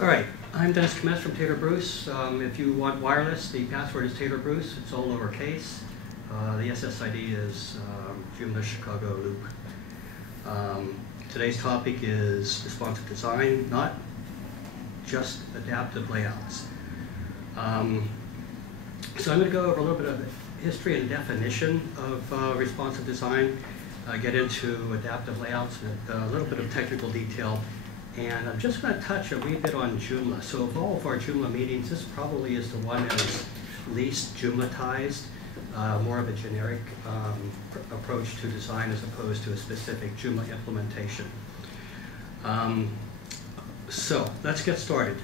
All right, I'm Dennis Kmetz from Taylor Bruce. If you want wireless, the password is Taylor Bruce. It's all lowercase. The SSID is Joomla Chicago loop. Today's topic is responsive design, not just adaptive layouts. So I'm going to go over a little bit of the history and definition of responsive design, get into adaptive layouts, and a little bit of technical detail. And I'm just going to touch a wee bit on Joomla. So of all of our Joomla meetings, this probably is the one that is least Joomlatized, more of a generic approach to design as opposed to a specific Joomla implementation. So let's get started.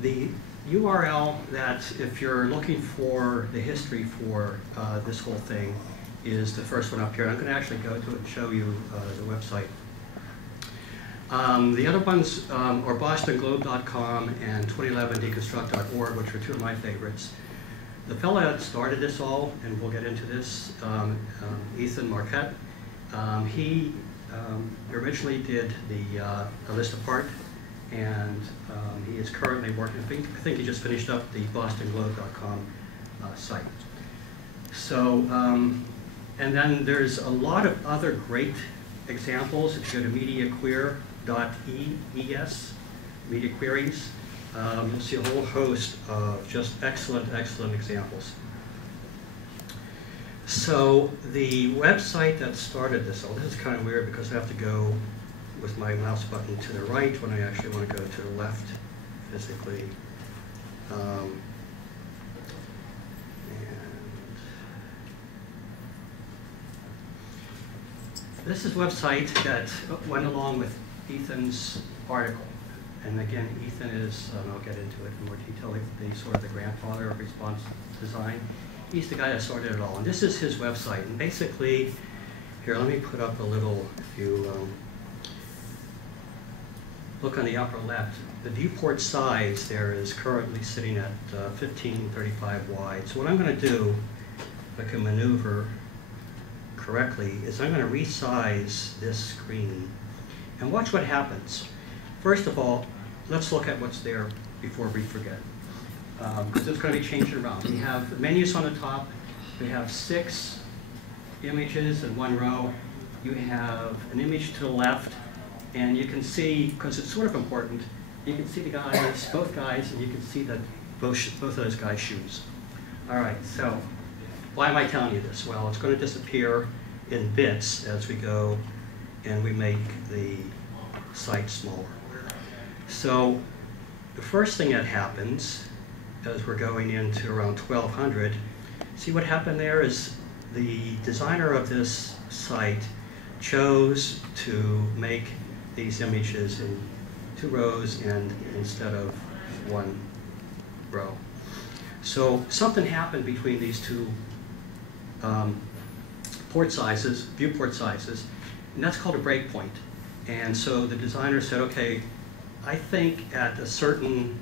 The URL that, if you're looking for the history for this whole thing, is the first one up here. I'm going to actually go to it and show you the website. The other ones are bostonglobe.com and 2011deconstruct.org, which are two of my favorites. The fellow that started this all, and we'll get into this, Ethan Marquette, he originally did the list apart, and he is currently working, I think he just finished up the bostonglobe.com site. So, and then there's a lot of other great examples. If you go to MediaQueer.es, media queries, you'll see a whole host of just excellent, excellent examples. So the website that started this, this is kind of weird because I have to go with my mouse button to the right when I actually want to go to the left physically. This is a website that went along with Ethan's article. And again, Ethan is, and I'll get into it in more detail, the sort of the grandfather of responsive design. He's the guy that started it all. And this is his website. And basically, here, let me put up a little, if you look on the upper left, the viewport size there is currently sitting at 1535 wide. So what I'm going to do, if I can maneuver correctly, is I'm going to resize this screen and watch what happens. First of all, let's look at what's there before we forget, because it's going to be changing around. We have the menus on the top. We have 6 images in one row. You have an image to the left, and you can see, because it's sort of important, you can see the guys, both guys, and you can see that both of those guys' shoes. All right, so why am I telling you this? Well, it's going to disappear in bits as we go and we make the site smaller. So the first thing that happens as we're going into around 1200, see what happened there is the designer of this site chose to make these images in 2 rows and instead of 1 row. So something happened between these two viewport sizes, and that's called a breakpoint. And so the designer said, okay, I think at a certain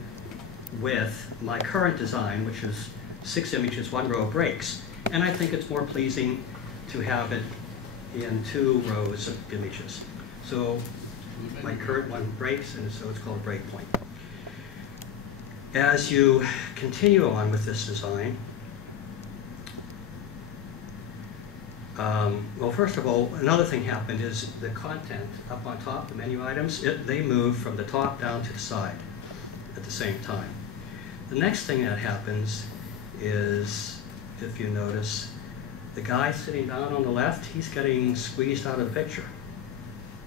width, my current design, which is 6 images, 1 row, breaks. And I think it's more pleasing to have it in 2 rows of images. So my current one breaks, and so it's called a breakpoint. As you continue on with this design, well, first of all, another thing happened is the content up on top, the menu items, they move from the top down to the side at the same time. The next thing that happens is, if you notice, the guy sitting down on the left, he's getting squeezed out of the picture.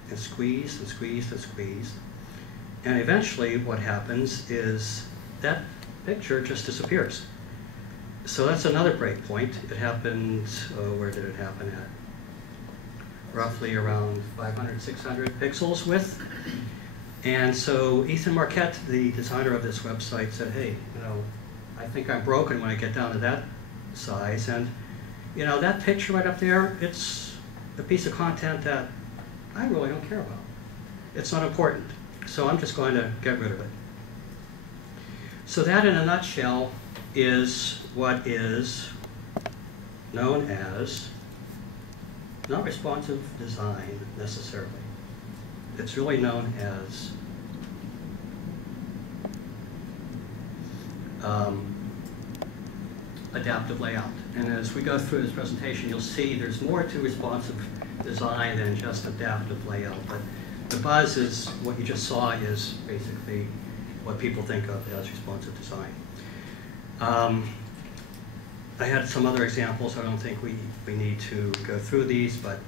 And squeezed and squeezed and squeezed. And eventually what happens is that picture just disappears. So that's another breakpoint. It happened, where did it happen at? Roughly around 500, 600 pixels width. And so Ethan Marquette, the designer of this website, said, hey, I think I'm broken when I get down to that size. And, that picture right up there, it's a piece of content that I really don't care about. It's not important. So I'm just going to get rid of it. So that, in a nutshell, is what is known as not responsive design necessarily. It's really known as adaptive layout. And as we go through this presentation, you'll see there's more to responsive design than just adaptive layout. But the buzz is what you just saw is basically what people think of as responsive design. I had some other examples. I don't think we need to go through these, but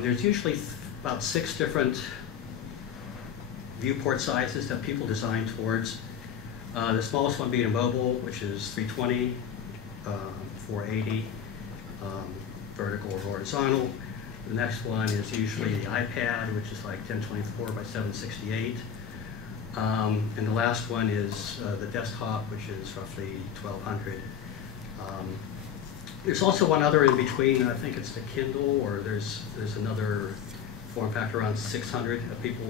there's usually about 6 different viewport sizes that people design towards. The smallest one being a mobile, which is 320, 480, vertical or horizontal. The next one is usually the iPad, which is like 1024 by 768. And the last one is the desktop, which is roughly 1200. There's also one other in between. I think it's the Kindle, or there's another form factor around 600 that people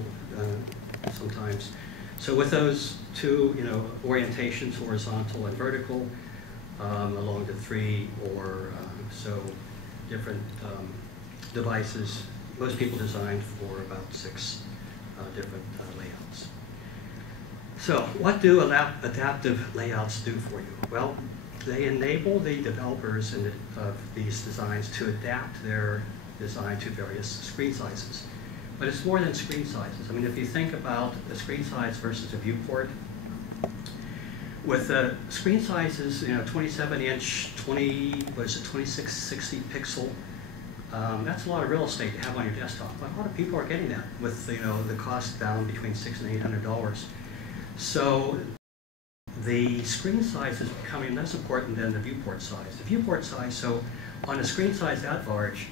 sometimes. So with those two, orientations, horizontal and vertical, along the 3 or so different devices, most people design for about 6 different layouts. So what do adaptive layouts do for you? Well, they enable the developers of these designs to adapt their design to various screen sizes. But it's more than screen sizes. I mean, if you think about the screen size versus a viewport, with the screen sizes, 27-inch, 2660 pixel, that's a lot of real estate to have on your desktop. But a lot of people are getting that with the cost down between $600 and $800. So the screen size is becoming less important than the viewport size. The viewport size, so on a screen size that large,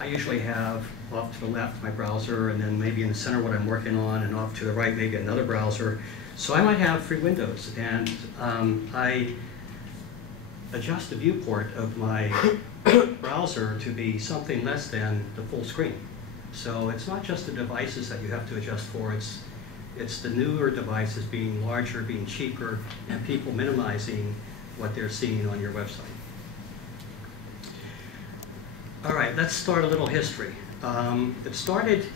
I usually have off to the left my browser, and then maybe in the center what I'm working on, and off to the right maybe another browser. So I might have 3 windows, and I adjust the viewport of my browser to be something less than the full screen. So it's not just the devices that you have to adjust for, it's the newer devices being larger, being cheaper, and people minimizing what they're seeing on your website. All right, let's start a little history. It started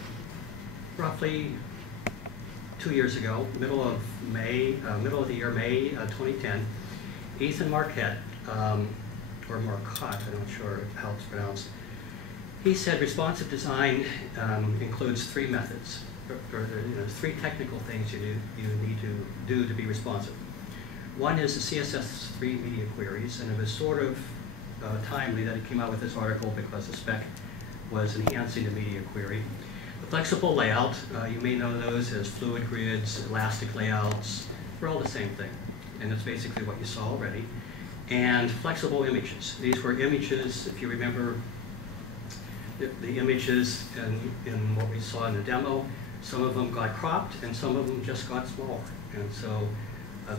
roughly 2 years ago, middle of the year, May 2010. Ethan Marquette, or Marcotte, I'm not sure how it's pronounced, he said responsive design includes 3 methods, or 3 technical things you need to do to be responsive. One is the CSS3 media queries, and it was sort of timely that he came out with this article because the spec was enhancing the media query. The flexible layout, you may know those as fluid grids, elastic layouts, they're all the same thing. And that's basically what you saw already. And flexible images. These were images, if you remember the images in what we saw in the demo, some of them got cropped and some of them just got smaller. And so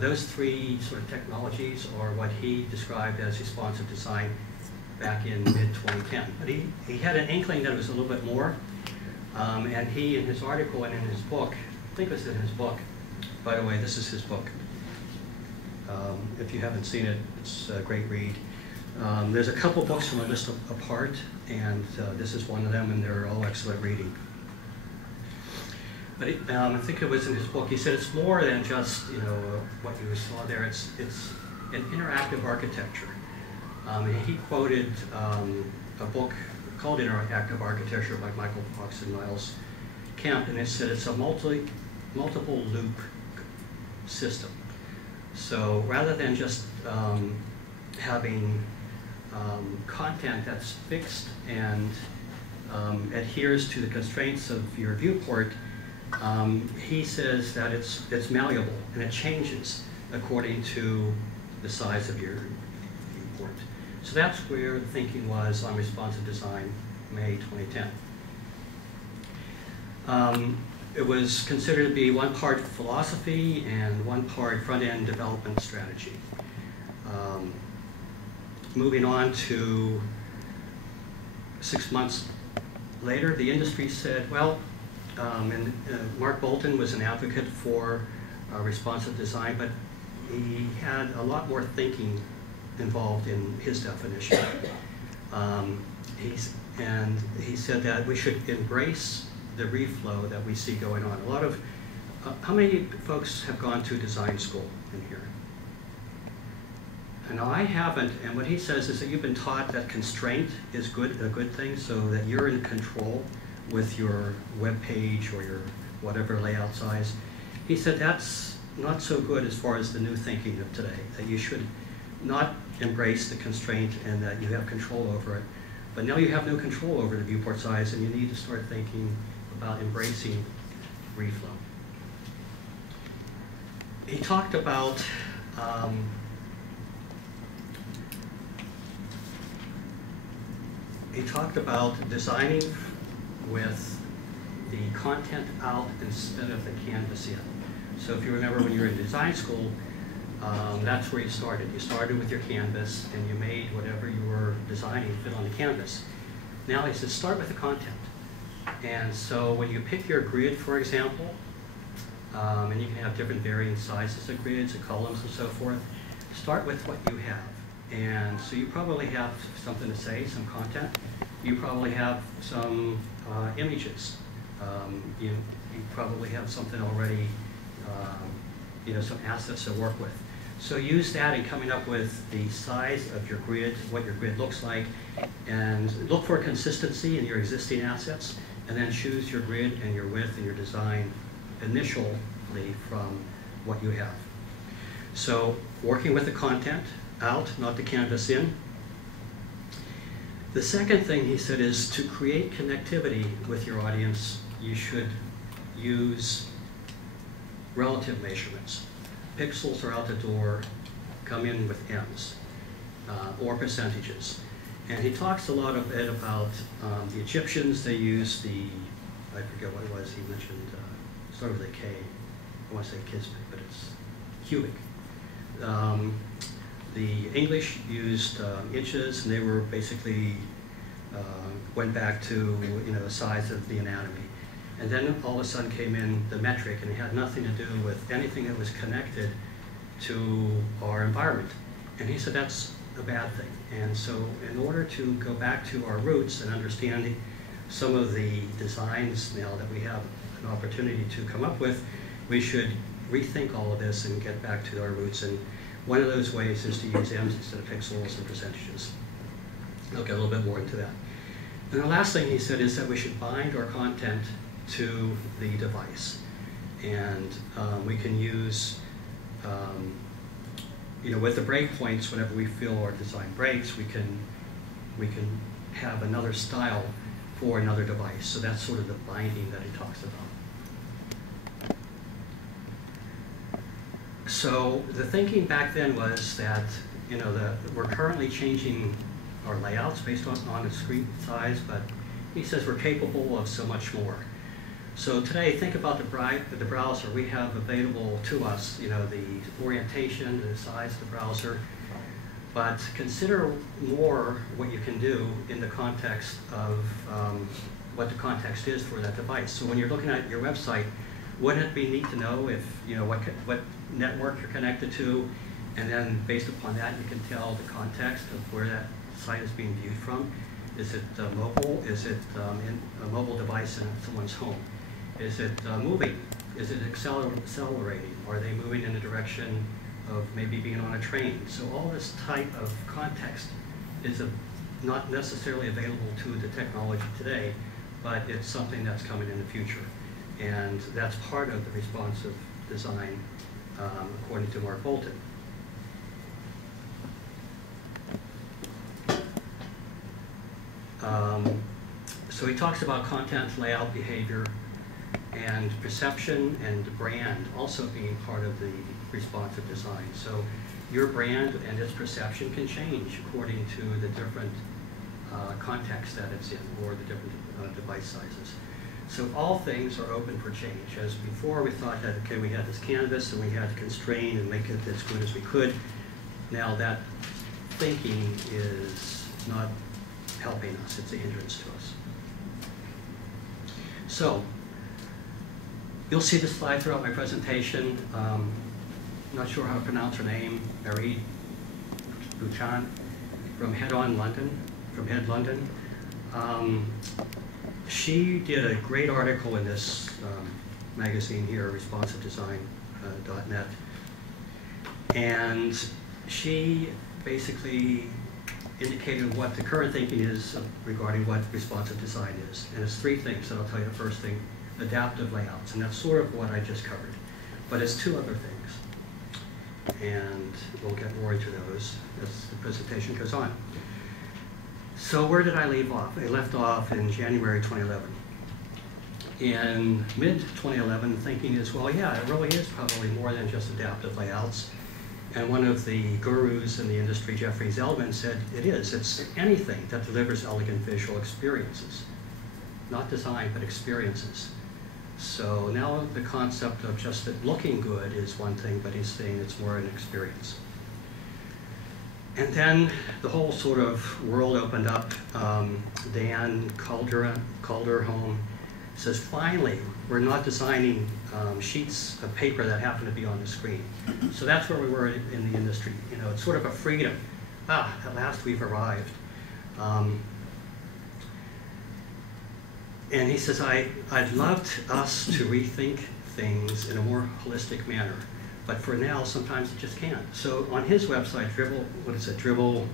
those 3 sort of technologies are what he described as responsive design back in mid-2010. But he had an inkling that it was a little bit more. And he, in his article and in his book, I think it was in his book, by the way, this is his book. If you haven't seen it, it's a great read. There's a couple books from a list apart, and this is one of them, and they're all excellent reading. But I think it was in his book, he said it's more than just what you saw there, it's an interactive architecture. And he quoted a book called Interactive Architecture by Michael Fox and Miles Kemp, and it said it's a multiple loop system. So rather than just having content that's fixed and adheres to the constraints of your viewport, he says that it's malleable and it changes according to the size of your viewport. So that's where the thinking was on responsive design, May 2010. It was considered to be 1 part philosophy and 1 part front-end development strategy. Moving on to 6 months later, the industry said, well, and Mark Bolton was an advocate for responsive design, but he had a lot more thinking involved in his definition. He said that we should embrace the reflow that we see going on. A lot of, how many folks have gone to design school in here? And I haven't, and what he says is that you've been taught that constraint is a good thing, so that you're in control with your web page or your whatever layout size. He said that's not so good as far as the new thinking of today, that you should not embrace the constraint and that you have control over it. But now you have no control over the viewport size, and you need to start thinking about embracing reflow. He talked about designing with the content out instead of the canvas in. So if you remember when you were in design school, that's where you started. You started with your canvas and you made whatever you were designing fit on the canvas. Now he says start with the content. And so when you pick your grid, for example, and you can have different varying sizes of grids and columns and so forth, start with what you have. And so you probably have something to say, some content. You probably have some images. You probably have something already, some assets to work with. So use that in coming up with the size of your grid, what your grid looks like, and look for consistency in your existing assets, and then choose your grid and your width and your design initially from what you have. So working with the content out, not the canvas in. The second thing he said is to create connectivity with your audience, you should use relative measurements. Pixels are out the door, come in with M's, or percentages. And he talks a lot of it about the Egyptians. They used I forget what it was, he mentioned, started with a K. I want to say Kismet, but it's cubic. The English used inches, and they were basically, went back to the size of the anatomy. And then all of a sudden came in the metric, and it had nothing to do with anything that was connected to our environment. And he said that's a bad thing. And so in order to go back to our roots and understanding some of the designs now that we have an opportunity to come up with, we should rethink all of this and get back to our roots. And one of those ways is to use M's instead of pixels and percentages. I'll get a little bit more into that. And the last thing he said is that we should bind our content to the device. And we can use, with the breakpoints, whenever we feel our design breaks, we can have another style for another device. So that's sort of the binding that he talks about. So the thinking back then was that, we're currently changing our layouts based on the screen size, but he says we're capable of so much more. So today, think about the browser we have available to us, the orientation, the size of the browser, but consider more what you can do in the context of what the context is for that device. So when you're looking at your website, wouldn't it be neat to know if, what network you're connected to, and then based upon that, you can tell the context of where that site is being viewed from. Is it mobile? Is it in a mobile device in someone's home? Is it moving? Is it accelerating? Are they moving in the direction of maybe being on a train? So all this type of context is not necessarily available to the technology today, but it's something that's coming in the future. And that's part of the responsive design, according to Mark Bolton. So he talks about content, layout, behavior, and perception and brand also being part of the responsive design. So your brand and its perception can change according to the different context that it's in, or the different device sizes. So all things are open for change. As before, we thought that, okay, we had this canvas and we had to constrain and make it as good as we could. Now that thinking is not helping us, it's a hindrance to us. So, you'll see this slide throughout my presentation. Not sure how to pronounce her name, Marie Buchan from Head London. She did a great article in this magazine here, responsivedesign.net, and she basically indicated what the current thinking is regarding what responsive design is. And it's three things, and I'll tell you the first thing, adaptive layouts, and that's sort of what I just covered. But it's two other things, and we'll get more into those as the presentation goes on. So where did I leave off? I left off in January 2011. In mid-2011, thinking is, well, yeah, it really is probably more than just adaptive layouts. And one of the gurus in the industry, Jeffrey Zeldman, said it is. It's anything that delivers elegant visual experiences. Not design, but experiences. So now the concept of just it looking good is one thing, but he's saying it's more an experience. And then the whole sort of world opened up. Dan Calderholm says, finally, we're not designing sheets of paper that happen to be on the screen. So that's where we were in the industry. You know, it's sort of a freedom. At last we've arrived. And he says, I'd love us to rethink things in a more holistic manner. But for now, sometimes it just can't. So on his website, dribbble.com,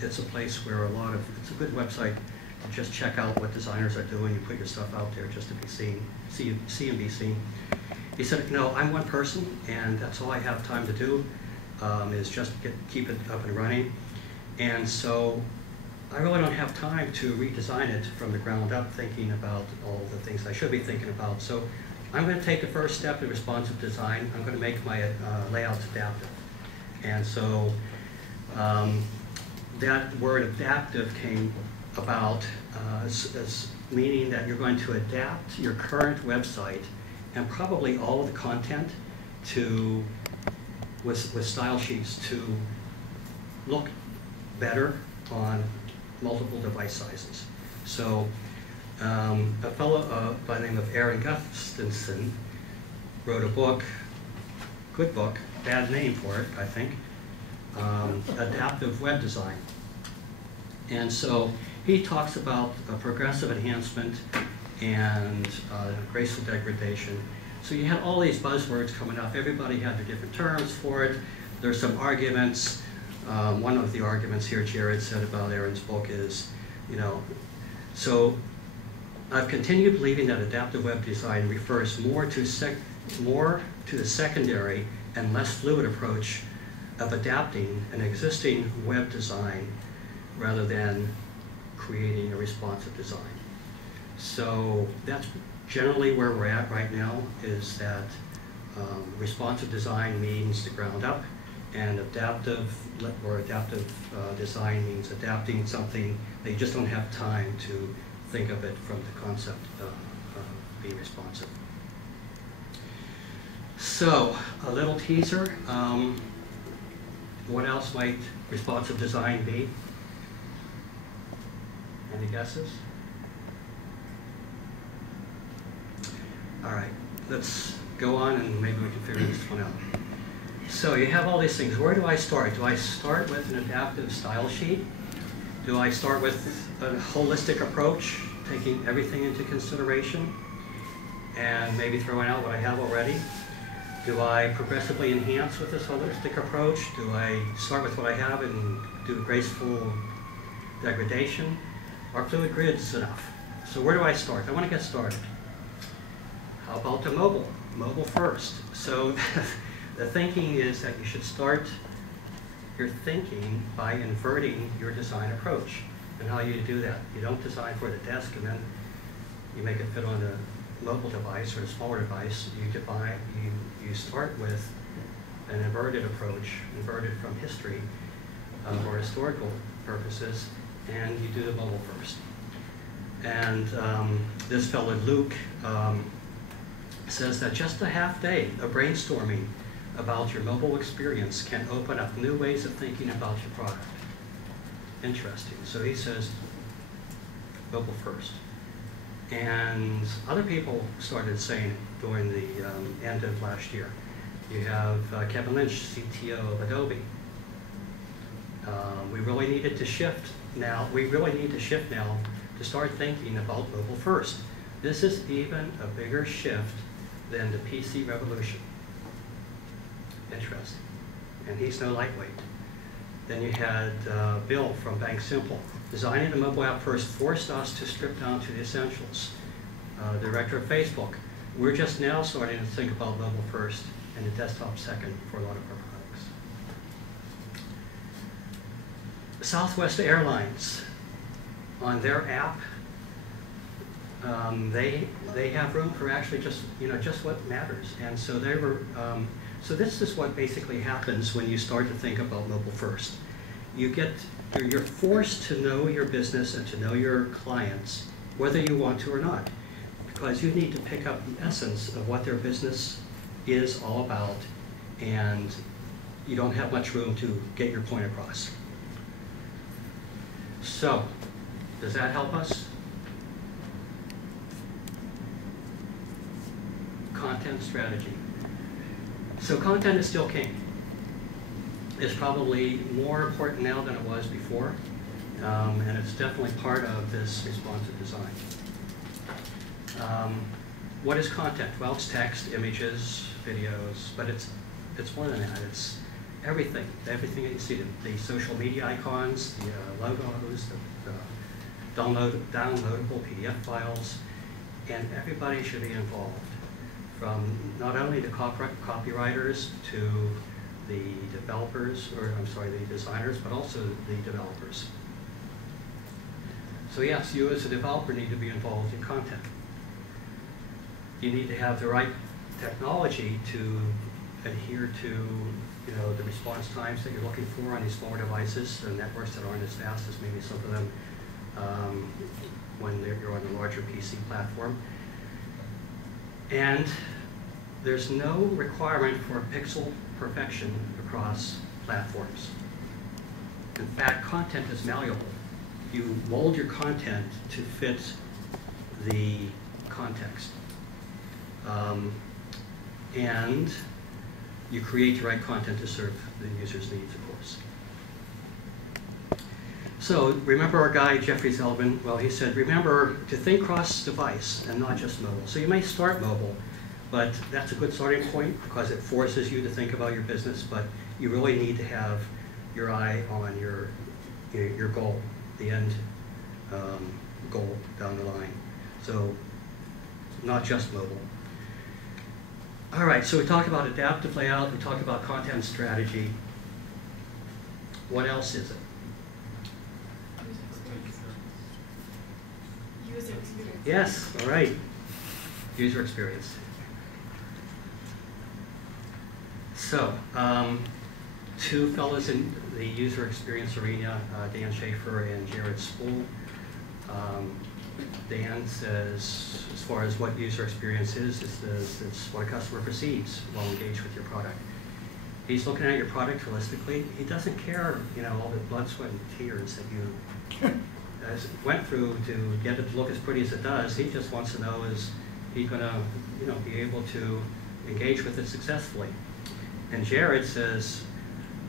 it's a place where it's a good website to just check out what designers are doing. You put your stuff out there just to be seen, see and be seen. He said, no, I'm one person, and that's all I have time to do, is just keep it up and running. And so I really don't have time to redesign it from the ground up, thinking about all the things I should be thinking about. So I'm going to take the first step in responsive design. I'm going to make my layouts adaptive. And so that word adaptive came about as meaning that you're going to adapt your current website and probably all of the content with style sheets to look better on multiple device sizes. So a fellow by the name of Aaron Gustafson wrote a book, good book, bad name for it, I think, Adaptive Web Design. And so he talks about progressive enhancement and graceful degradation. So you had all these buzzwords coming up. Everybody had their different terms for it. There's some arguments. One of the arguments here, Jared said about Aaron's book is, so I've continued believing that adaptive web design refers more to the secondary and less fluid approach of adapting an existing web design rather than creating a responsive design. So that's generally where we're at right now, is that responsive design means the ground up, and adaptive design means adapting something that you just don't have time to think of it from the concept of being responsive. So, a little teaser. What else might responsive design be? Any guesses? All right, let's go on and maybe we can figure this one out. So you have all these things. Where do I start? Do I start with an adaptive style sheet? Do I start with a holistic approach, taking everything into consideration and maybe throwing out what I have already? Do I progressively enhance with this holistic approach? Do I start with what I have and do graceful degradation? Are fluid grids enough? So where do I start? I want to get started. How about the mobile? Mobile first. So the thinking is that you should start your thinking by inverting your design approach. And how you do that? You don't design for the desk and then you make it fit on a mobile device or a smaller device. You start with an inverted approach, inverted from history or historical purposes, and you do the mobile first. And this fellow, Luke, says that just a half day of brainstorming about your mobile experience can open up new ways of thinking about your product. Interesting. So he says mobile first. And other people started saying it during the end of last year. You have Kevin Lynch, CTO of Adobe. We really need to shift now to start thinking about mobile first. This is even a bigger shift than the PC revolution. Interesting. And he's no lightweight. Then you had Bill from Bank Simple. Designing the mobile app first forced us to strip down to the essentials. Director of Facebook. We're just now starting to think about mobile first and the desktop second for a lot of our products. Southwest Airlines, on their app, they have room for actually just what matters. And so they were. So this is what basically happens when you start to think about mobile first. You're forced to know your business and to know your clients, whether you want to or not, because you need to pick up the essence of what their business is all about, and you don't have much room to get your point across. So, does that help us? Content strategy. So content is still king. It's probably more important now than it was before, and it's definitely part of this responsive design. What is content? Well, it's text, images, videos, but it's more than that. It's everything that you see, the social media icons, the logos, the downloadable PDF files, and everybody should be involved, from not only the copywriters to the developers, or I'm sorry, the designers, but also the developers. So yes, you as a developer need to be involved in content. You need to have the right technology to adhere to the response times that you're looking for on these smaller devices and networks that aren't as fast as maybe some of them when you're on a larger PC platform. And there's no requirement for pixel perfection across platforms. In fact, content is malleable. You mold your content to fit the context. And you create the right content to serve the user's needs, of course. So remember our guy, Jeffrey Zeldman? Well, he said, remember to think cross-device and not just mobile. So you may start mobile, but that's a good starting point because it forces you to think about your business, but you really need to have your eye on your goal, the end goal down the line. So not just mobile. All right, so we talked about adaptive layout, we talked about content strategy. What else is it? User experience. Yes, all right. User experience. So, two fellows in the user experience arena, Dan Schaefer and Jared Spool. Dan says, as far as what user experience is, it's what a customer perceives while engaged with your product. He's looking at your product holistically. He doesn't care, all the blood, sweat, and tears that you went through to get it to look as pretty as it does. He just wants to know, is he going to, be able to engage with it successfully? And Jared says,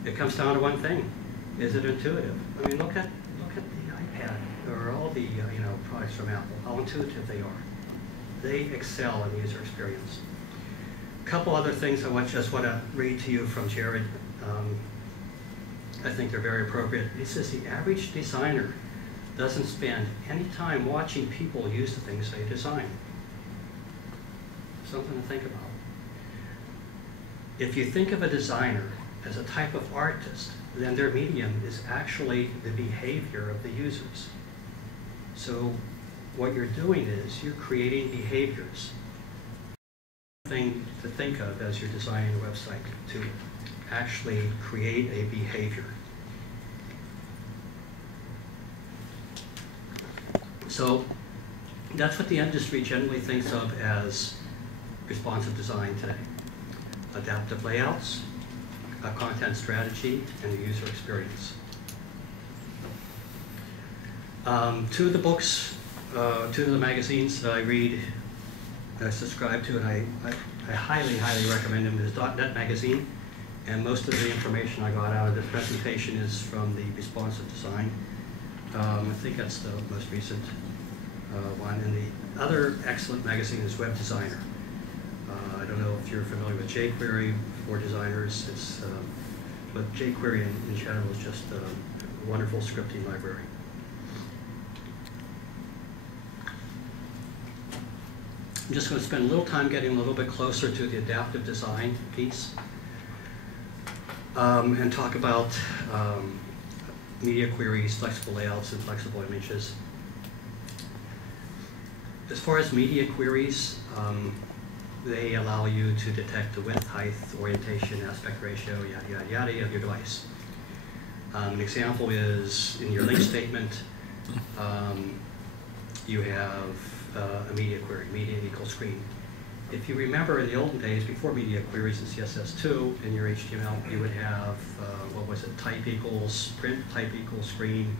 it comes down to one thing: is it intuitive? I mean, look at the iPad or all the products from Apple. How intuitive they are. They excel in user experience. A couple other things I just want to read to you from Jared. I think they're very appropriate. He says the average designer doesn't spend any time watching people use the things they design. Something to think about. If you think of a designer as a type of artist, then their medium is actually the behavior of the users. So what you're doing is you're creating behaviors. Thing to think of as you're designing a website, to actually create a behavior. So that's what the industry generally thinks of as responsive design today. Adaptive layouts, a content strategy, and the user experience. Two of the books, two of the magazines that I read, that I subscribe to, and I highly, highly recommend them, is .NET Magazine, and most of the information I got out of this presentation is from the responsive design. I think that's the most recent one, and the other excellent magazine is Web Designer. I don't know if you're familiar with jQuery for designers. It's but jQuery in general is just a wonderful scripting library. I'm just going to spend a little time getting a little bit closer to the adaptive design piece and talk about media queries, flexible layouts, and flexible images. As far as media queries, they allow you to detect the width, height, orientation, aspect ratio, yada, yada, yada of your device. An example is in your link statement, you have a media query, media equals screen. If you remember in the olden days, before media queries in CSS2, in your HTML, you would have, what was it, type equals print, type equals screen,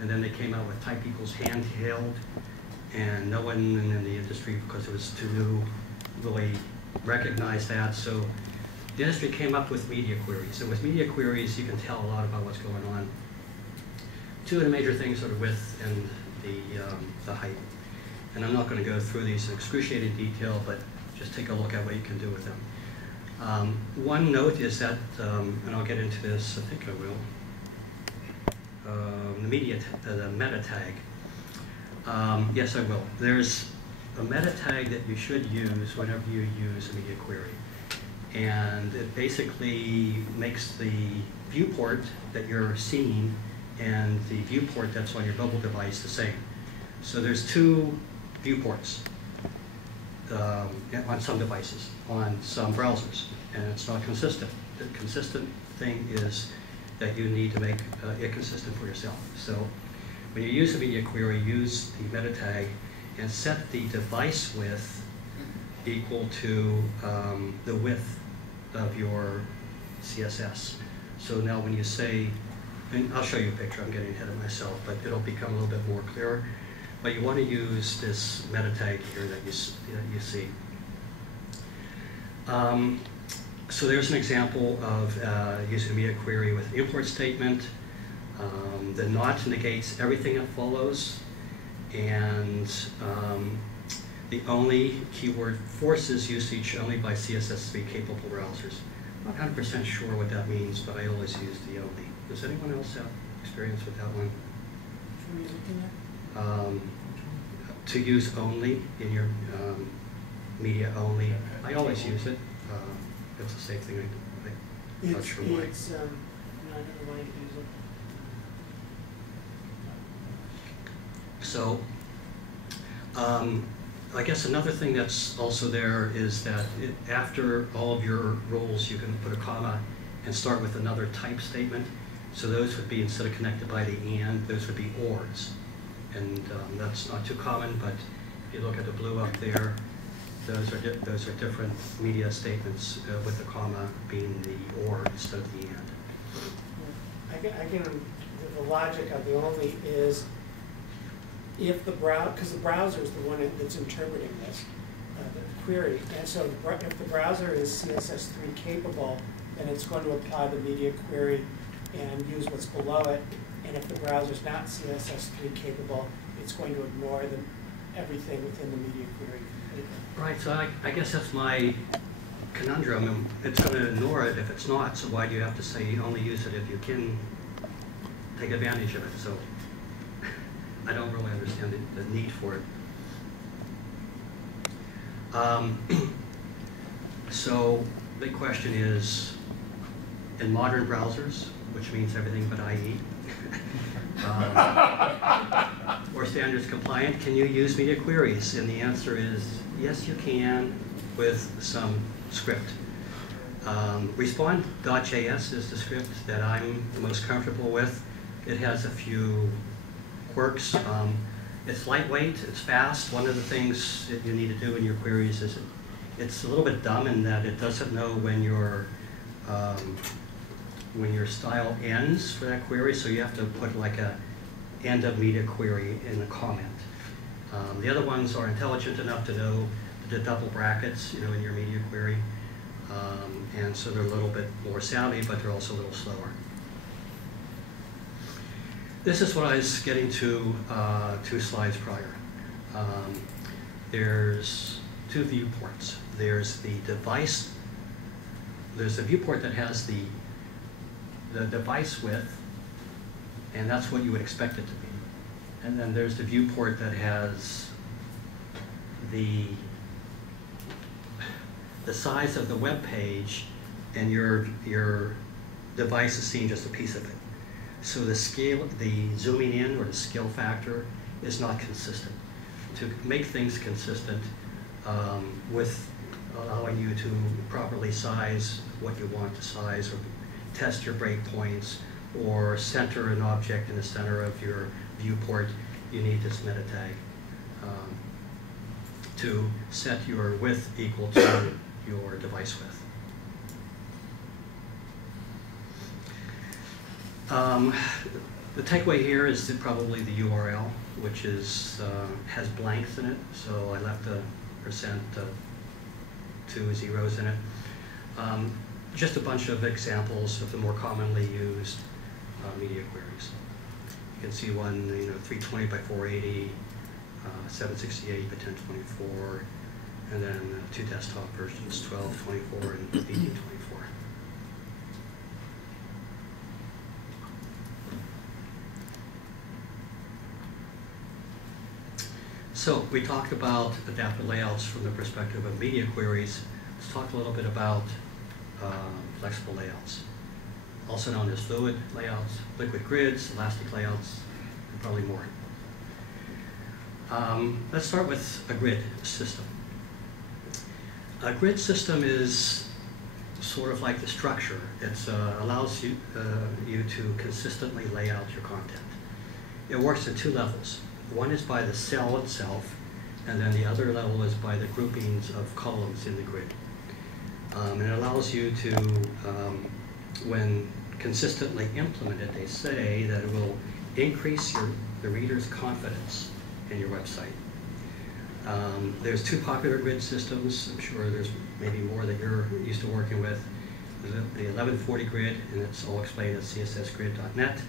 and then they came out with type equals handheld, and no one in the industry, because it was too new, really recognized that. So the industry came up with media queries. And with media queries, you can tell a lot about what's going on. Two of the major things are the width and the height. And I'm not going to go through these in excruciating detail, but just take a look at what you can do with them. One note is that, and I'll get into this, I think I will, the meta tag. Yes, I will. There's a meta tag that you should use whenever you use a media query. And it basically makes the viewport that you're seeing and the viewport that's on your mobile device the same. So there's two viewports on some devices, on some browsers, and it's not consistent. The consistent thing is that you need to make it consistent for yourself. So when you use a media query, use the meta tag and set the device width equal to the width of your CSS. So now when you say, and I'll show you a picture, I'm getting ahead of myself, but it'll become a little bit more clearer. But you want to use this meta tag here that you see. So there's an example of using a media query with an import statement. The not negates everything it follows, and the only keyword forces usage only by CSS3 capable browsers. I'm not 100% sure what that means, but I always use the only. Does anyone else have experience with that one? What are you looking at? To use only in your media only. I always use it. It's a safe thing. I'm not sure why. It's not the way to use it. So, I guess another thing that's also there is that after all of your roles, you can put a comma and start with another type statement. So those would be, instead of connected by the and, those would be ors. And that's not too common, but if you look at the blue up there, those are different media statements with the comma being the or instead of the and. The logic of the only is if the browser, because the browser is the one that's interpreting this, the query, and so if the browser is CSS3 capable, then it's going to apply the media query and use what's below it. And if the browser's not CSS3 capable, it's going to ignore everything within the media query. Right, so I guess that's my conundrum. It's going to ignore it if it's not, so why do you have to say you only use it if you can take advantage of it? So I don't really understand the need for it. So the question is, in modern browsers, which means everything but IE, or standards compliant, can you use media queries? And the answer is yes, you can with some script. Respond.js is the script that I'm the most comfortable with. It has a few quirks. It's lightweight, it's fast. One of the things that you need to do in your queries is it's a little bit dumb in that it doesn't know when your style ends for that query, so you have to put like a end of media query in the comment. The other ones are intelligent enough to know the double brackets, in your media query, and so they're a little bit more savvy, but they're also a little slower. This is what I was getting to 2 slides prior. There's 2 viewports. There's the device. There's the viewport that has the the device width, and that's what you would expect it to be. And then there's the viewport that has the size of the web page, and your device is seeing just a piece of it. So the scale, the zooming in or the scale factor is not consistent. To make things consistent with allowing you to properly size what you want to size, or test your breakpoints, or center an object in the center of your viewport, you need this meta tag to set your width equal to your device width. The takeaway here is that probably the URL, which is has blanks in it, so I left a percent 2 zeros in it. Just a bunch of examples of the more commonly used media queries. You can see one, 320 by 480, 768 by 1024, and then two desktop versions, 1224 and 1824. So we talked about adaptive layouts from the perspective of media queries. Let's talk a little bit about flexible layouts, also known as fluid layouts, liquid grids, elastic layouts, and probably more. Let's start with a grid system. A grid system is sort of like the structure. It allows you to consistently lay out your content. It works at two levels. One is by the cell itself, and then the other level is by the groupings of columns in the grid. And it allows you to, when consistently implemented, they say that it will increase the reader's confidence in your website. There's two popular grid systems. I'm sure there's maybe more that you're used to working with. There's the 1140 grid, and it's all explained at cssgrid.net,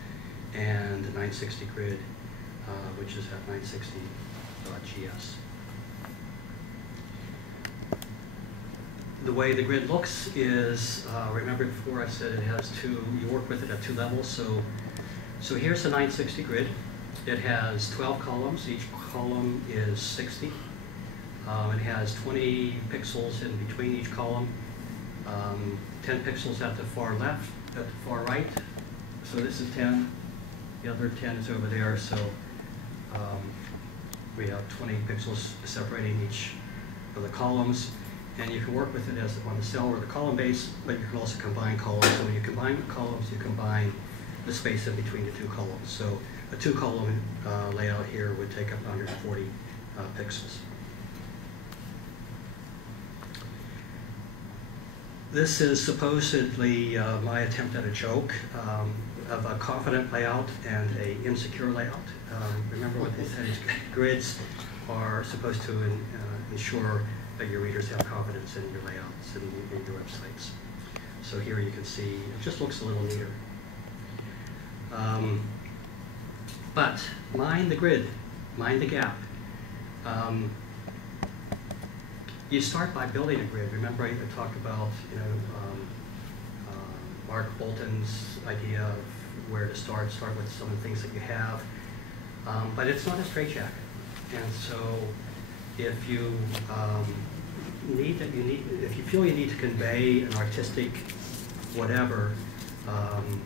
and the 960 grid, which is at 960.gs. The way the grid looks is, remember before I said it has you work with it at two levels. So here's the 960 grid. It has 12 columns. Each column is 60. It has 20 pixels in between each column, 10 pixels at the far left, at the far right. So this is 10. The other 10 is over there. So we have 20 pixels separating each of the columns. And you can work with it as on the cell or the column base, but you can also combine columns. So when you combine columns, you combine the space in between the two columns. So a two-column layout here would take up 140 pixels. This is supposedly my attempt at a joke of a confident layout and an insecure layout. Remember what they said is grids are supposed to ensure that your readers have confidence in your layouts and in your websites. So here you can see it just looks a little neater. But mind the grid, mind the gap. You start by building a grid. Remember I talked about Mark Bolton's idea of where to start with some of the things that you have. But it's not a straitjacket. And so if you if you feel you need to convey an artistic whatever,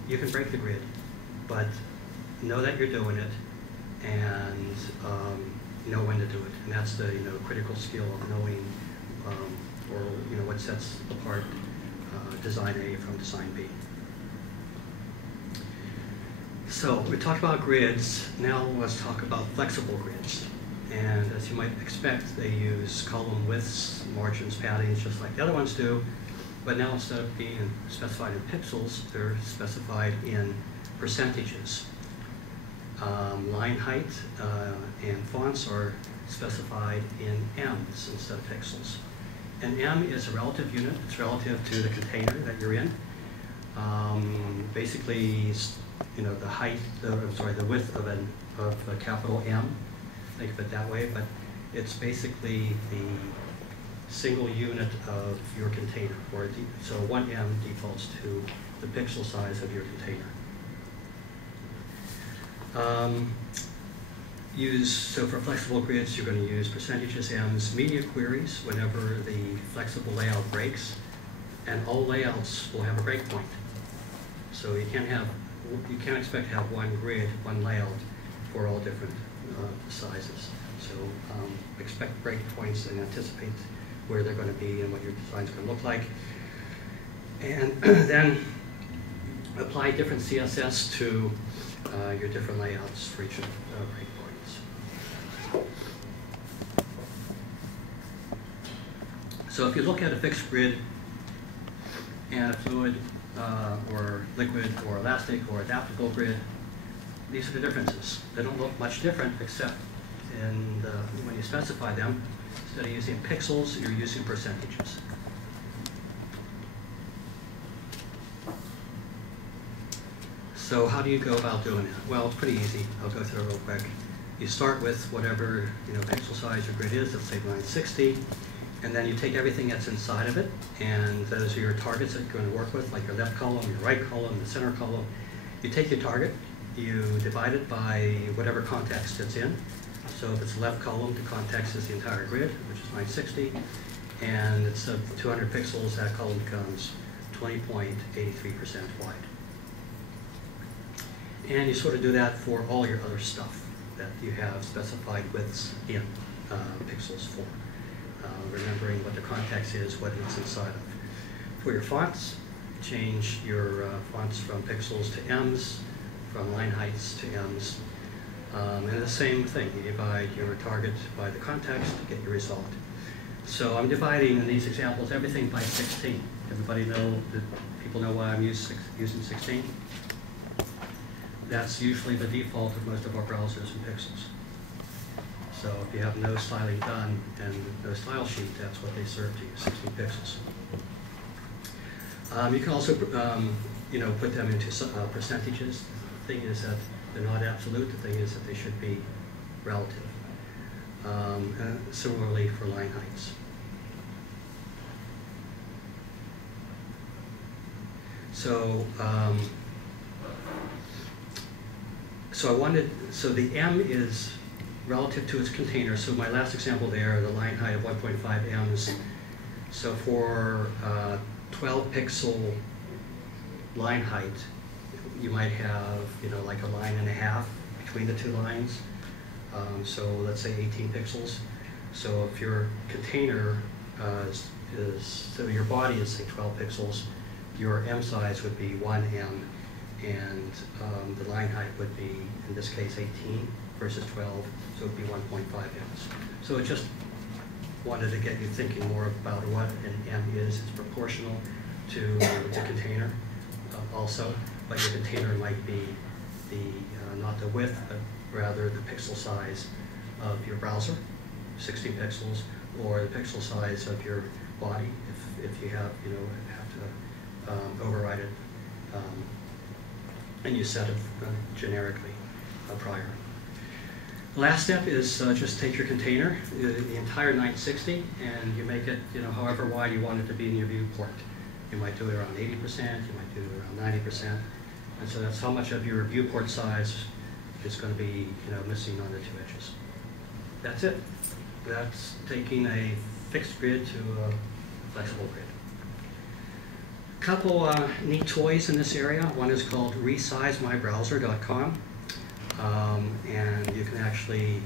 you can break the grid, but know that you're doing it and know when to do it. And that's the critical skill of knowing or what sets apart design A from design B. So we talked about grids. Now let's talk about flexible grids. And as you might expect, they use column widths, margins, paddings, just like the other ones do. But now instead of being specified in pixels, they're specified in percentages. Line height and fonts are specified in ems instead of pixels. An em is a relative unit. It's relative to the container that you're in. Basically, the height, the width of a capital M. Think of it that way, but it's basically the single unit of your container. So 1 em defaults to the pixel size of your container. So for flexible grids, you're going to use percentages, M's, media queries whenever the flexible layout breaks, and all layouts will have a breakpoint. So you can't expect to have one grid, one layout for all different sizes. So expect breakpoints and anticipate where they're going to be and what your design's going to look like. And then apply different CSS to your different layouts for each breakpoints. So if you look at a fixed grid and a fluid or liquid or elastic or adaptable grid, these are the differences. They don't look much different except when you specify them, instead of using pixels, you're using percentages. So how do you go about doing that? Well, it's pretty easy. I'll go through it real quick. You start with whatever pixel size your grid is, let's say 960, and then you take everything that's inside of it, and those are your targets that you're going to work with, like your left column, your right column, the center column. You take your target, you divide it by whatever context it's in. So if it's left column, the context is the entire grid, which is 960, and it's 200 pixels, that column becomes 20.83% wide. And you sort of do that for all your other stuff that you have specified widths in pixels for. Remembering what the context is, what it's inside of. For your fonts, change your fonts from pixels to M's, from line heights to M's. And the same thing, you divide your target by the context to get your result. So I'm dividing in these examples everything by 16. Everybody know, people know why I'm using 16? That's usually the default of most of our browsers and pixels. So if you have no styling done and no style sheet, that's what they serve to you, 16 pixels. You can also put them into percentages. The thing is that they're not absolute. The thing is that they should be relative. And similarly for line heights. So so the M is relative to its container. So my last example there, the line height of 1.5 M's. So for 12 pixel line height, you might have, like a line and a half between the two lines. So let's say 18 pixels. So if your container so your body is say 12 pixels, your M size would be 1 M, and the line height would be, in this case, 18 versus 12, so it would be 1.5 M's. So it just wanted to get you thinking more about what an M is. It's proportional to the container also, but your container might be not the width, but rather the pixel size of your browser, 16 pixels, or the pixel size of your body if you have to override it, and you set it generically prior. The last step is just take your container, the entire 960, and you make it however wide you want it to be in your viewport. You might do it around 80%, you might do it around 90%, and so that's how much of your viewport size is going to be missing on the two edges. That's it. That's taking a fixed grid to a flexible grid. A couple neat toys in this area. One is called ResizeMyBrowser.com, and you can actually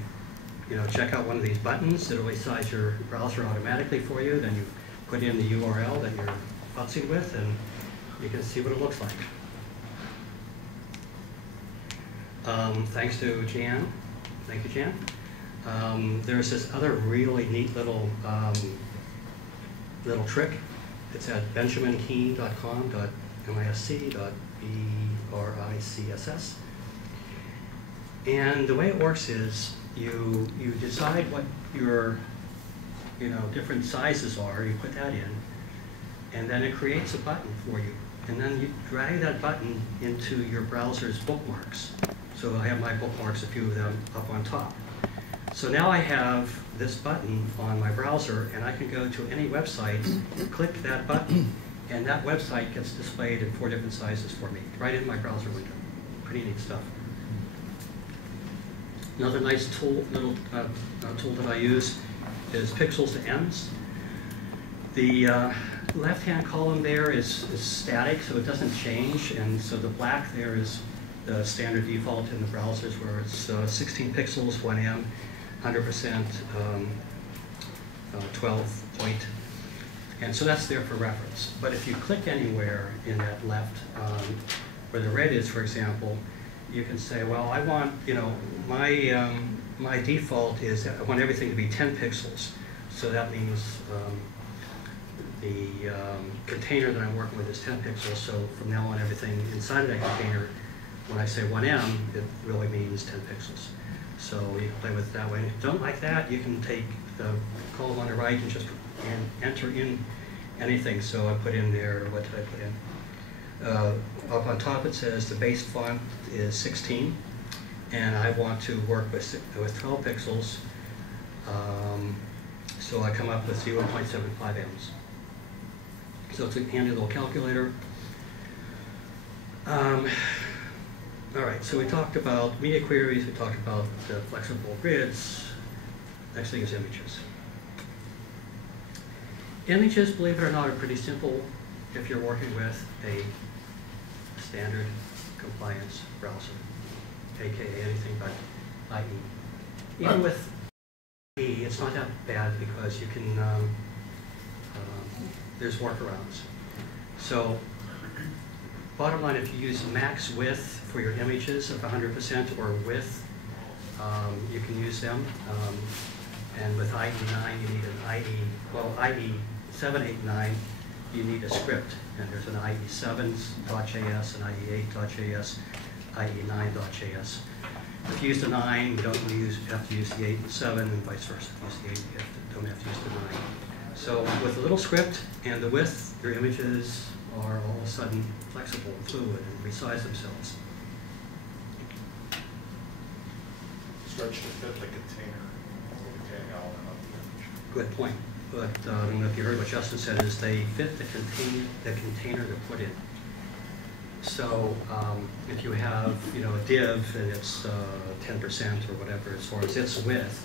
check out one of these buttons. It'll resize your browser automatically for you. Then you put in the URL that you're futzing with, and you can see what it looks like. Thanks to Jan. Thank you, Jan. There's this other really neat little trick. It's at benjaminkeen.com, .misc.bricss. And the way it works is you decide what your different sizes are, you put that in, and then it creates a button for you. And then you drag that button into your browser's bookmarks. So I have my bookmarks, a few of them, up on top. So now I have this button on my browser, and I can go to any website, click that button, And that website gets displayed in 4 different sizes for me, right in my browser window. Pretty neat stuff. Another nice tool, little tool that I use is pixels to ems. The left-hand column there is static, so it doesn't change, and so the black there is the standard default in the browsers where it's 16 pixels, 1 em, 100%, 12 point. And so that's there for reference. But if you click anywhere in that left, where the red is, for example, you can say, well, I want, my default is I want everything to be 10 pixels. So that means the container that I'm working with is 10 pixels. So from now on, everything inside of that container, when I say 1em, it really means 10 pixels. So you can play with it that way. If you don't like that, you can take the column on the right and just enter in anything. So I put in there, what did I put in? Up on top it says the base font is 16, and I want to work with 12 pixels. So I come up with 0.75 ems. So it's a handy little calculator. All right, so we talked about media queries, we talked about flexible grids. Next thing is images. Images, believe it or not, are pretty simple if you're working with a standard compliance browser, aka anything but IE. Even with IE, it's not that bad because you can, there's workarounds. So, bottom line, if you use max width for your images of 100% or width, you can use them. And with IE9, you need an IE789, you need a script. And there's an IE7.js, an IE8.js, IE9.js. If you use the 9, you don't have to use the 8 and 7, and vice versa. If you use the 8, you don't have to use the 9. So with a little script and the width, your images are all of a sudden flexible and fluid and resize themselves. Start to fit the container element of the image. Good point. But I don't know if you heard what Justin said, is they fit the container to put in. So if you have a div and it's 10% or whatever as far as its width,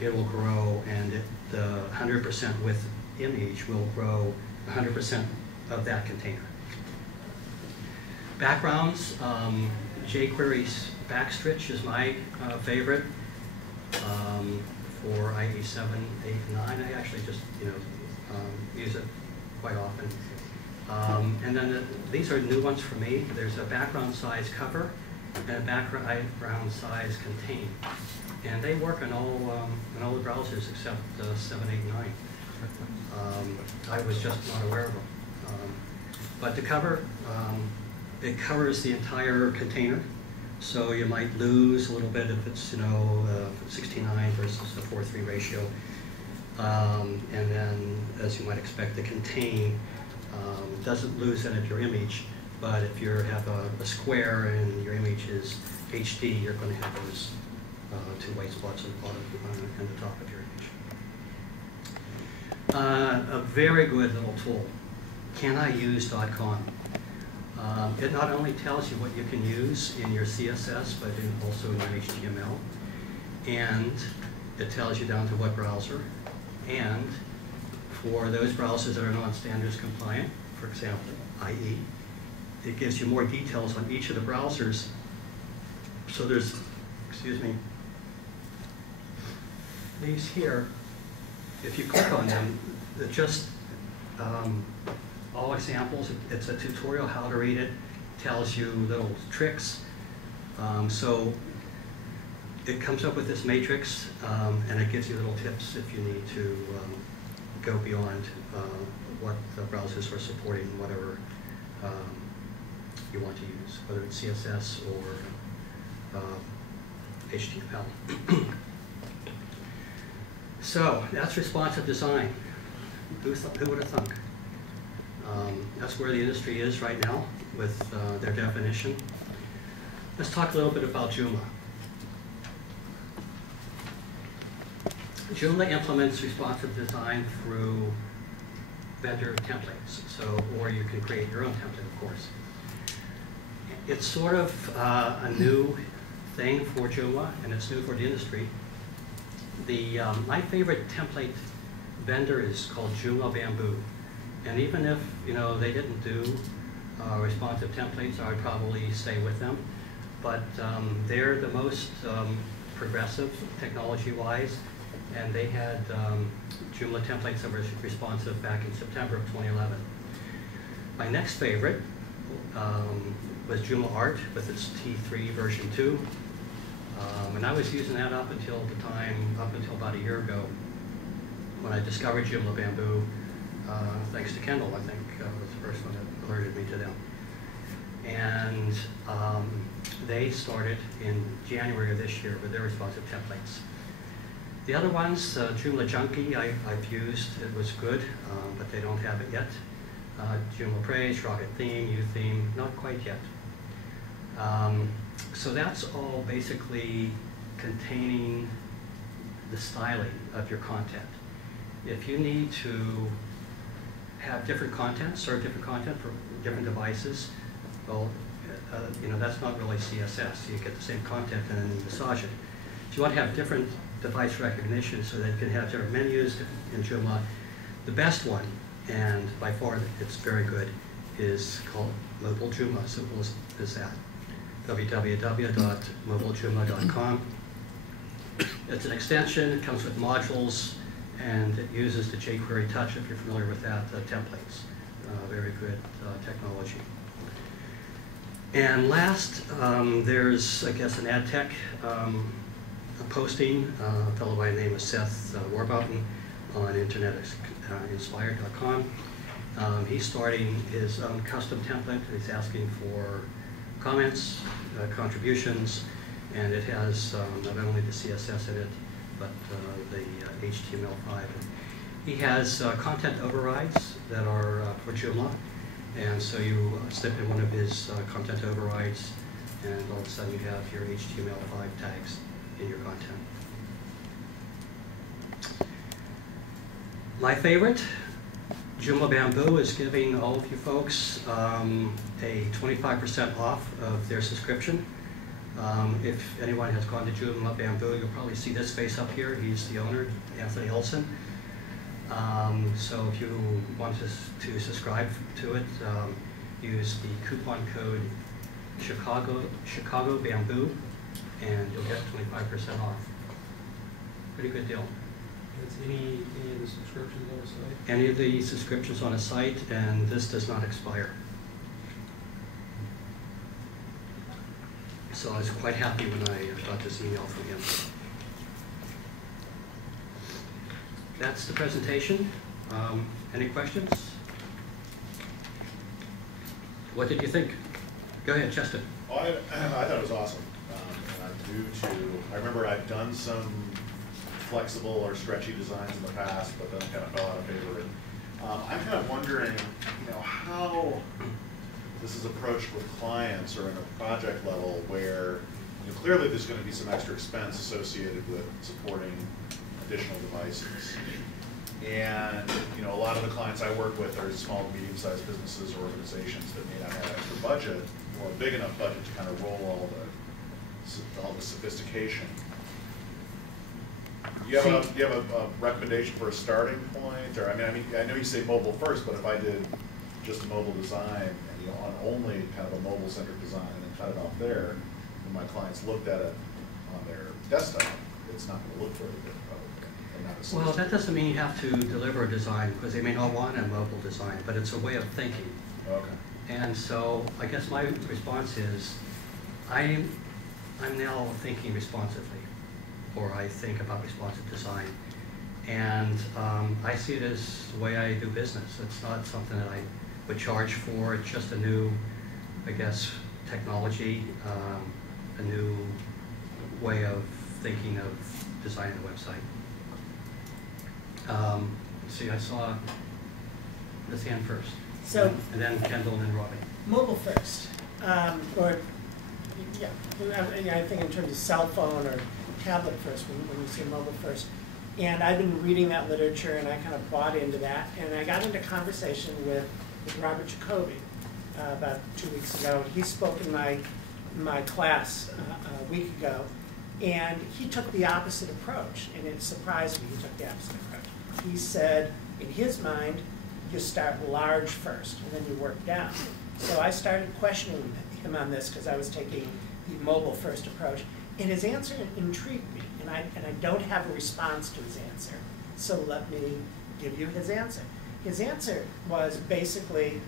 it will grow, and the 100% width image will grow 100% of that container. Backgrounds, jQuery's backstitch is my favorite. For IE7, 8, 9, I actually just use it quite often. And then these are new ones for me. There's a background size cover and a background size contain, and they work on all the browsers except 7, 8, 9. I was just not aware of them. But the cover, it covers the entire container. So you might lose a little bit if it's 69 versus a 4:3 ratio, and then as you might expect, the contain doesn't lose any of your image. But if you have a square and your image is HD, you're going to have those 2 white spots on the bottom and the top of your image. A very good little tool, caniuse.com. It not only tells you what you can use in your CSS, but also in your HTML. And it tells you down to what browser. And for those browsers that are non-standards compliant, for example, IE, it gives you more details on each of the browsers. So there's, these here, if you click on them, it just, all examples, it's a tutorial how to read it, tells you little tricks. So it comes up with this matrix, and it gives you little tips if you need to go beyond what the browsers are supporting, whatever you want to use, whether it's CSS or HTML. So that's responsive design. Who would have thunk? That's where the industry is right now with their definition. Let's talk a little bit about Joomla. Joomla implements responsive design through vendor templates. So, or you can create your own template, of course. It's sort of a new thing for Joomla, and it's new for the industry. My favorite template vendor is called Joomla Bamboo. And even if, they didn't do responsive templates, I would probably stay with them. But they're the most progressive technology-wise, and they had Joomla templates that were responsive back in September of 2011. My next favorite was Joomla Art with its T3 version 2. And I was using that up until about a year ago, when I discovered Joomla Bamboo, thanks to Kendall, I think, was the first one that alerted me to them. And they started in January of this year with their responsive templates. The other ones, Joomla Junkie, I've used. It was good, but they don't have it yet. Joomla Praise, Rocket Theme, UTheme, not quite yet. So that's all basically containing the styling of your content. If you need to have different content, serve different content for different devices, well, that's not really CSS. You get the same content and then you massage it. If you want to have different device recognition so that you can have different menus in Joomla, the best one, and by far it's very good, is called Mobile Joomla, simple as that. www.mobilejoomla.com. It's an extension, it comes with modules, and it uses the jQuery Touch, if you're familiar with that, templates. Very good technology. And last, there's, I guess, an ad tech posting, a fellow by the name of Seth Warburton on internetinspired.com. He's starting his own custom template. He's asking for comments, contributions, and it has not only the CSS in it, but the HTML5. He has content overrides that are for Joomla, and so you slip in one of his content overrides, and all of a sudden you have your HTML5 tags in your content. My favorite, Joomla Bamboo, is giving all of you folks a 25% off of their subscription. If anyone has gone to Joomla Bamboo, you'll probably see this face up here. He's the owner, Anthony Olson. So if you want to subscribe to it, use the coupon code Chicago Bamboo, and you'll get 25% off. Pretty good deal. That's any of the subscriptions on the site? Any of the subscriptions on a site, and this does not expire. So I was quite happy when I got this email from him. That's the presentation. Any questions? What did you think? Go ahead, Chester. Oh, I thought it was awesome. I remember I've done some flexible or stretchy designs in the past, but then kind of fell out of favor. And, I'm kind of wondering, how this is approached with clients or in a project level where clearly there's going to be some extra expense associated with supporting additional devices. And a lot of the clients I work with are small to medium-sized businesses or organizations that may not have extra budget or a big enough budget to kind of roll all the sophistication. Do you have a recommendation for a starting point? Or I know you say mobile first, but if I did just a mobile design and on only kind of a mobile-centric design and then cut it off there, when my clients looked at it on their desktop, it's not going to look very good. Well, that doesn't mean you have to deliver a design, because they may not want a mobile design, but it's a way of thinking. Okay. And so I guess my response is, I'm now thinking responsively, or I think about responsive design. And I see it as the way I do business. It's not something that I would charge for. It's just a new, I guess, technology, a new way of thinking of designing a website. See, I saw this hand first. So, and then Kendall and then Robbie. Mobile first, I think in terms of cell phone or tablet first, when you say mobile first. And I've been reading that literature, and I kind of bought into that. And I got into conversation with Robert Jacoby about 2 weeks ago. He spoke in my class a week ago, and he took the opposite approach, and it surprised me. He took the opposite approach. He said, in his mind, you start large first, and then you work down. So I started questioning him on this because I was taking the mobile first approach, and his answer intrigued me, and I don't have a response to his answer. So let me give you his answer. His answer was basically,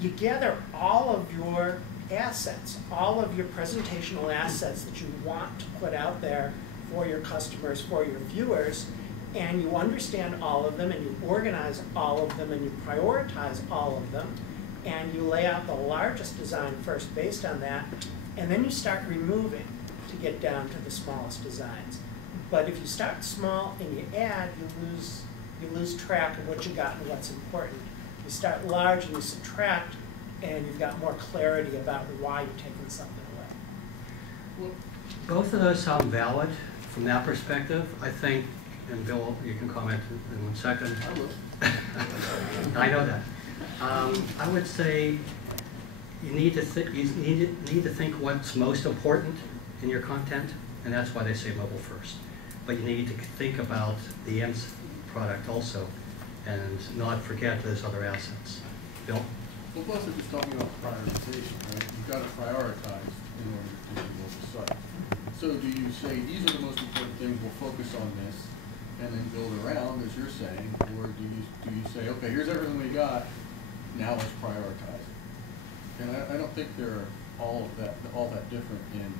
you gather all of your assets, all of your presentational assets that you want to put out there for your customers, for your viewers, and you understand all of them, and you organize all of them, and you prioritize all of them, and you lay out the largest design first based on that, and then you start removing to get down to the smallest designs. But if you start small and you add, you lose track of what you got and what's important. You start large and you subtract, and you've got more clarity about why you're taking something away. Both of those sound valid from that perspective. I think, and Bill, you can comment in 1 second. I will. I know that. I would say you need to think what's most important in your content, and that's why they say mobile first. But you need to think about the end product also, and not forget those other assets. Bill? Well, plus if you're talking about prioritization, right? You've got to prioritize in order to do the mobile site. So do you say these are the most important things, we'll focus on this, and then build around, as you're saying, or do you say, okay, here's everything we got, now let's prioritize it? And I don't think they're all that different in,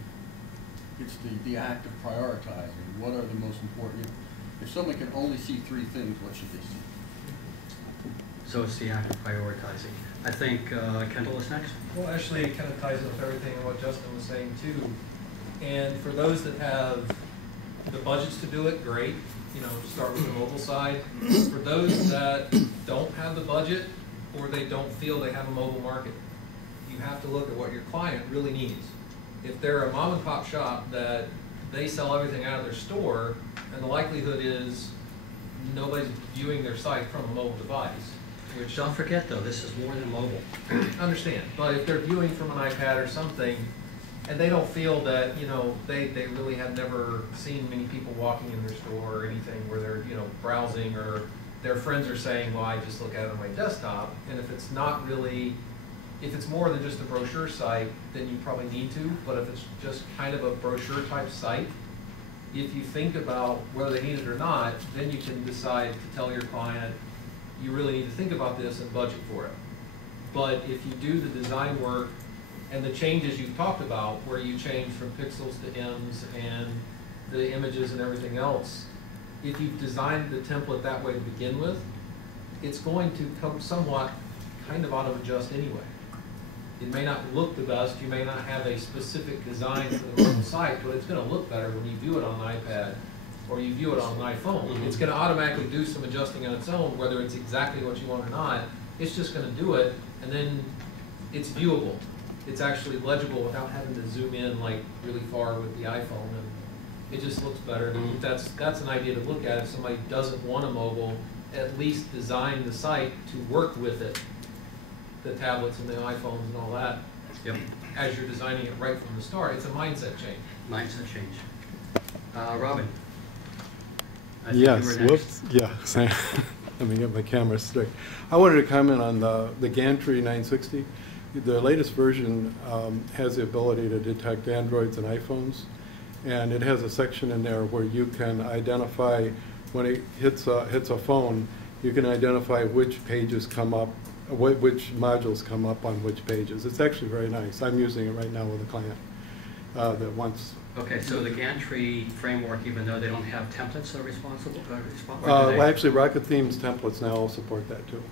it's the act of prioritizing. What are the most important? If someone can only see 3 things, what should they see? So it's the act of prioritizing. I think Kendall is next. Well, actually, it kind of ties up everything in what Justin was saying too. And for those that have the budgets to do it, great. You know, start with the mobile side. For those that don't have the budget, or they don't feel they have a mobile market, you have to look at what your client really needs. If they're a mom and pop shop that they sell everything out of their store, and the likelihood is nobody's viewing their site from a mobile device, which Don't forget though, this is more than mobile. understand, but if they're viewing from an iPad or something, and they don't feel that, you know, they really have never seen many people walking in their store or anything where they're, you know, browsing, or their friends are saying, well, I just look at it on my desktop, and if it's not really, if it's more than just a brochure site, then you probably need to, but if it's just kind of a brochure type site, if you think about whether they need it or not, then you can decide to tell your client, you really need to think about this and budget for it. But if you do the design work and the changes you've talked about, where you change from pixels to M's and the images and everything else, if you've designed the template that way to begin with, it's going to come somewhat kind of auto-adjust anyway. It may not look the best, you may not have a specific design for the mobile site, but it's going to look better when you view it on an iPad or you view it on an iPhone. Mm-hmm. It's going to automatically do some adjusting on its own, whether it's exactly what you want or not. It's just going to do it, and then it's viewable. It's actually legible without having to zoom in like really far with the iPhone, and it just looks better. Mm-hmm. That's an idea to look at. If somebody doesn't want a mobile, at least design the site to work with it, the tablets and the iPhones and all that. Yep. As you're designing it right from the start, it's a mindset change. Mindset change. Robin. I think you Yes, were next. whoops, yeah, sorry. Let me get my camera straight. I wanted to comment on the Gantry 960. The latest version has the ability to detect Androids and iPhones, and it has a section in there where you can identify, when it hits a phone, you can identify which pages come up, which modules come up on which pages. It's actually very nice. I'm using it right now with a client that wants. Okay, so the Gantry framework, even though they don't have templates that are responsible, or do Well, they? actually, Rocket Themes templates now will support that too.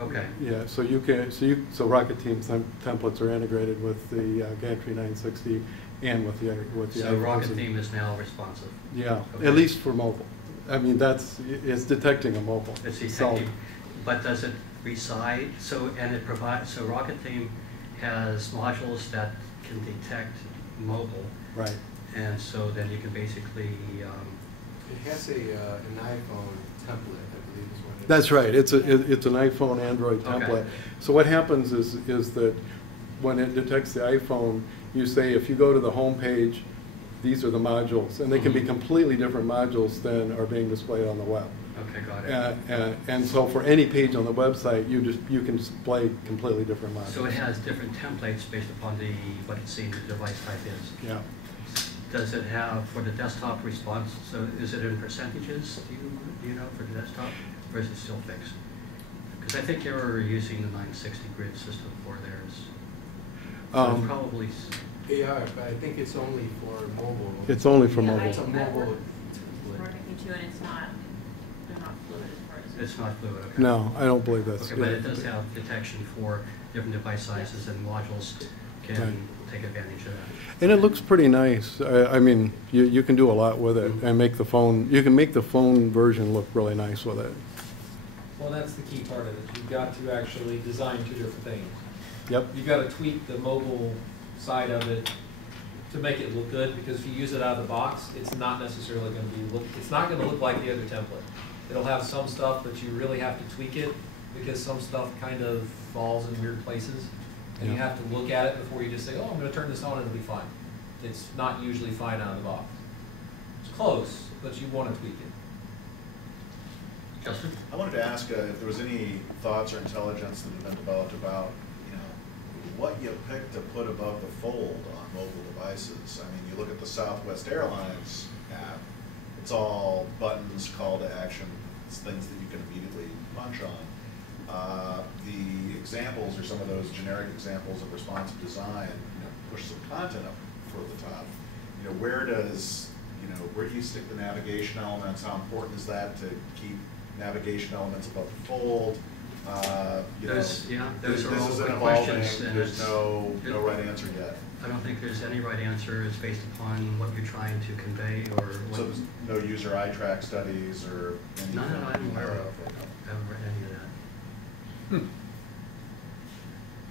Okay. Yeah, so you can, so Rocket Team templates are integrated with the Gantry 960 and with the So iPhones. Rocket Theme is now responsive. Yeah, Okay. at least for mobile. I mean, it's detecting a mobile. It's So- detecting, but does it reside? So, and it provides, so Rocket Theme has modules that can detect mobile, Right. and so then you can basically, has an iPhone template, I believe is what it is. That's right. It's an iPhone Android Okay. template. So what happens is that when it detects the iPhone, you say if you go to the home page, these are the modules, and they can be completely different modules than are being displayed on the web. Okay, got it. And so for any page on the website, you can display completely different modules. So it has different templates based upon what it's seeing the device type is. Yeah. Does it have, for the desktop response, so is it in percentages, do you know, for the desktop, or is it still fixed? Because I think they were using the 960 grid system for theirs. So it's probably, They are, but I think it's only for mobile. It's only for Yeah, mobile. It's a mobile We're template. looking to, and it's not, they're not fluid as far as. it's not fluid, okay. No, I don't believe that's. Okay, but it does have detection for different device sizes, and modules Right. can take advantage of that. And it looks pretty nice. I mean, you can do a lot with it and make the phone, you can make the phone version look really nice with it. Well, that's the key part of it. You've got to actually design two different things. Yep. You've got to tweak the mobile side of it to make it look good, because if you use it out of the box, it's not necessarily going to be it's not going to look like the other template. It'll have some stuff, but you really have to tweak it, because some stuff kind of falls in weird places. And you Yeah. have to look at it before you just say, oh, I'm going to turn this on and it'll be fine. It's not usually fine out of the box. It's close, but you want to tweak it. Justin? I wanted to ask if there was any thoughts or intelligence that have been developed about, you know, what you pick to put above the fold on mobile devices. I mean, you look at the Southwest Airlines app, it's all buttons, call to action, it's things that you can immediately punch on. The examples are some of those generic examples of responsive design, you know, push some content up for the top. You know, where do you stick the navigation elements? How important is that to keep navigation elements above the fold? Those are this all is good an evolving, questions, and there's no it- right answer yet. I don't think there's any right answer. It's based upon what you're trying to convey, or what. So there's no user eye track studies or anything? No, I'm aware of. I haven't read any of that.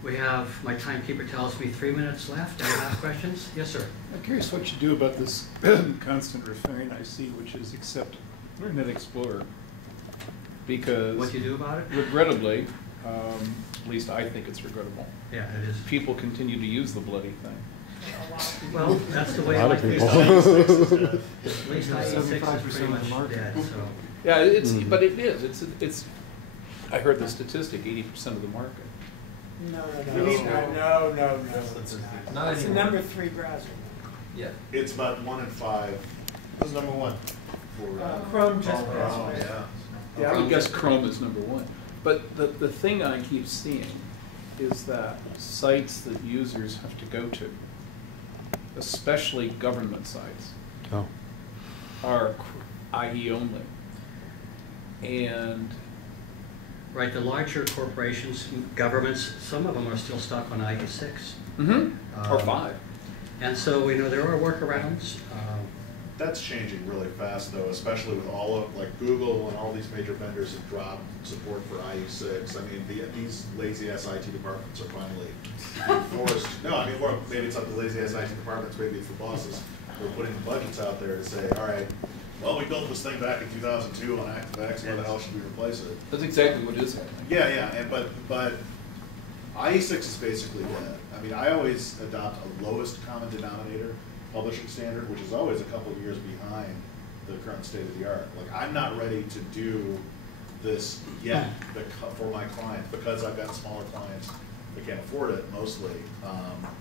We have, my timekeeper tells me 3 minutes left. Any last questions? Yes, sir. I'm curious what you do about this constant refrain I see, which is accept Internet Explorer. Because What do you do about it? regrettably, at least I think it's regrettable, Yeah, it is. people continue to use the bloody thing. Well, that's the way A lot I of like people. it. At least IE6 is 75% pretty of the much market. dead, so. Yeah, it's, Mhm. but it is, it's, I heard the statistic, 80% of the market. No, No. it's not. Not It's the anymore. number 3 browser. Yeah. It's about 1 in 5. What's number 1? For, Chrome just Chrome, passed. yeah. Yeah, I would guess Chrome is number 1. But the thing I keep seeing is that sites that users have to go to, especially government sites, Oh. are IE only. And Right, the larger corporations, governments, some of them are still stuck on IE6. or 5. And so, there are workarounds. That's changing really fast though, especially with all of, like Google and all these major vendors have dropped support for IE6. I mean, these lazy ass IT departments are finally forced. No, I mean, or maybe it's not the lazy ass IT departments, maybe it's the bosses who are putting the budgets out there to say, all right, well, we built this thing back in 2002 on ActiveX, why the hell should we replace it? That's exactly what is happening. Yeah, but IE6 is basically dead. I mean, I always adopt a lowest common denominator publishing standard, which is always a couple of years behind the current state of the art. Like, I'm not ready to do this yet for my clients, because I've got smaller clients that can't afford it mostly.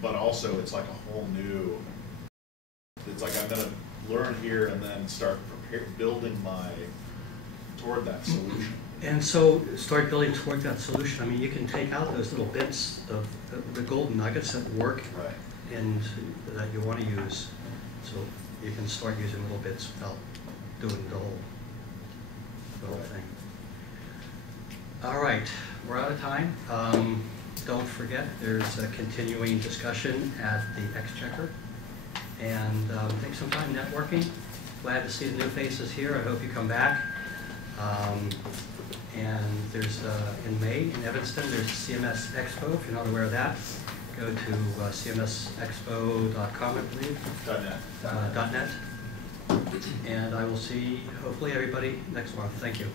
But also, it's like a whole new, it's like I'm gonna learn here and then start building toward that solution. And so, start building toward that solution. I mean, you can take out those little bits of the golden nuggets that work Right. and that you want to use. So you can start using little bits without doing the whole thing. All right, we're out of time. Don't forget, there's a continuing discussion at the Exchequer. And take some time networking. Glad to see the new faces here. I hope you come back. And there's, in May in Evanston, there's CMS Expo, if you're not aware of that. Go to cmsexpo.com, I believe. .net. .net. And I will see, hopefully, everybody next month. Thank you.